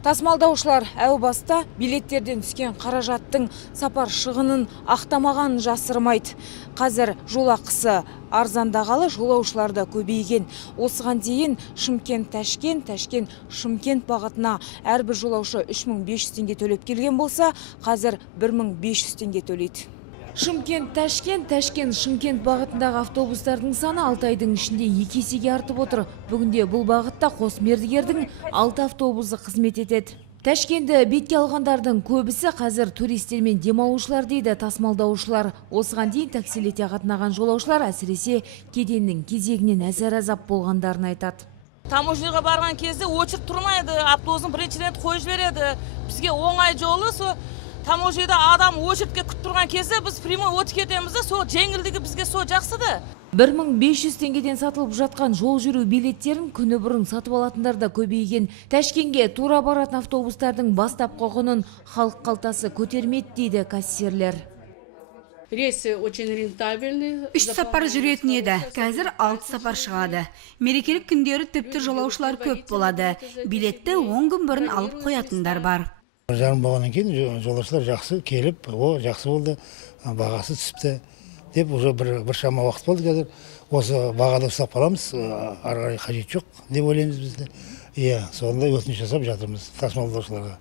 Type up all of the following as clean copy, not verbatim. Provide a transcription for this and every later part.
Тасымалдаушылар әу баста билеттерден түскен қаражаттың сапар шығынын ақтамаған жасырмайды. Қазір жол ақысы арзандағалы жолаушыларды көбейген. Осыған дейін Шымкент-Ташкент, Ташкент-Шымкент бағытына әрбір жолаушы 3500 теңге төлеп келген болса, қазір 1500 теңге төлейді. Шымкент-Ташкент, Ташкент-Шымкент бағытындағы автобустардың саны 6 айдың ішінде 2 есеге артып отыр. Бүгінде бұл бағытта қос мердігердің 6 автобусы қызмет етеді. Ташкентті бетке алғандардың көбісі қазір туристер мен демалушылар дейді тасымалдаушылар. Осыған дейін таксилете қатынаған жолаушылар әсіресе кеденнің кезегінен азап болғандарын айтады. Таможняға барған кезде очередь тұрмайды, автобусын бірінші рет қойып жібереді. Бізге оңай жолы сол таможняда адам очередьке күтіп тұрған кезде біз прямой өтіп кетеміз, сол жеңілдігі бізге сол жақсыды. 1500 теңгеден сатылып жатқан жол жүру билеттерін күні бұрын сатып алатындар да көбейген. Ташкентке тура баратын автобустардың бастапқы құнын халық қалтасы көтермейді дейді кассирлер. Рейсы очень рентабельный. 3 сапар жүретін еді, қазір 6 сапар шығады. Мерекелік күндері тіпті жолаушылар көп болады. Билетті 10 күн бұрын алып қоятындар бар. Жарым болғаннан кейін жолаушылар жақсы келіп, жақсы болды, бағасы түсіпті деп уже бір шама уақыт болды. Қазір осы бағада ұстап қаламыз, ары қарай қажет жоқ деп ойлаймыз бізде. Сондай өтініш жасап жатырмыз тасымалдаушыларға.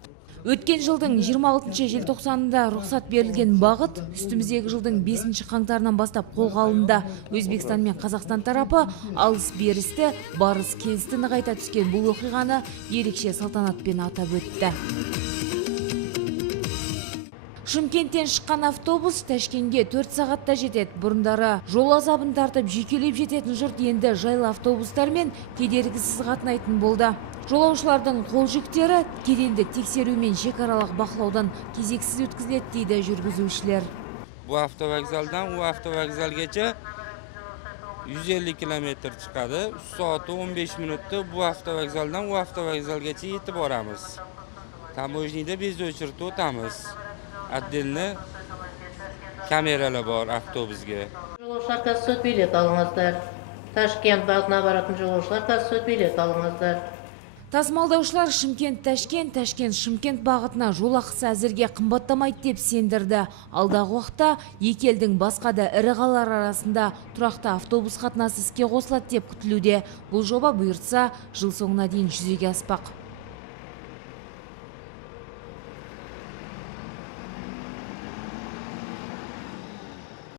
Өткен жылдың 26 желтоқсанында рұқсат берілген бағыт үстіміздегі жылдың 5 қаңтарынан бастап қолға алынды. Өзбекстан мен Қазақстан тарапы алыс берісті, барыс келісті нығайта түскен бұл оқиғаны ерекше салтанатпен атап өтті. Шымкенттен шыққан автобус Ташкентке 4 сағатта жетеді. Бұрындары жол азабын тартып жекелеп жететін жұрт енді жайлы автобустар мен кедергісіз қатынайтын болды. Жолаушылардың қол жүктері кедендік тексеру мен шекаралық бақылаудан кезексіз өткізіледі дейді жүргізушілер. Bu avtovokzaldan u avtovokzalgacha 150 kilometr chiqadi. 3 soat 15 minutda bu avtovokzaldan u avtovokzalgacha yetib boramiz. Tamojnida biz o'chirib o'tamiz. Отдельно kameralar bor avtobusga. Жолаушылар қазір билет алыңыздар. Ташкент бағытына баратын жолаушылар қазір билет алыңыздар. Тасымалдаушылар Шымкент-Ташкент, Ташкент-Шымкент бағытына жол ақысы әзірге қымбаттамайды деп сендірді. Алдағы уақытта екі елдің басқа да ірі қалалар арасында тұрақты автобус қатынасы іске қосылады деп күтілуде. Бұл жоба бұйыртса жыл соңына дейін жүзеге аспақ.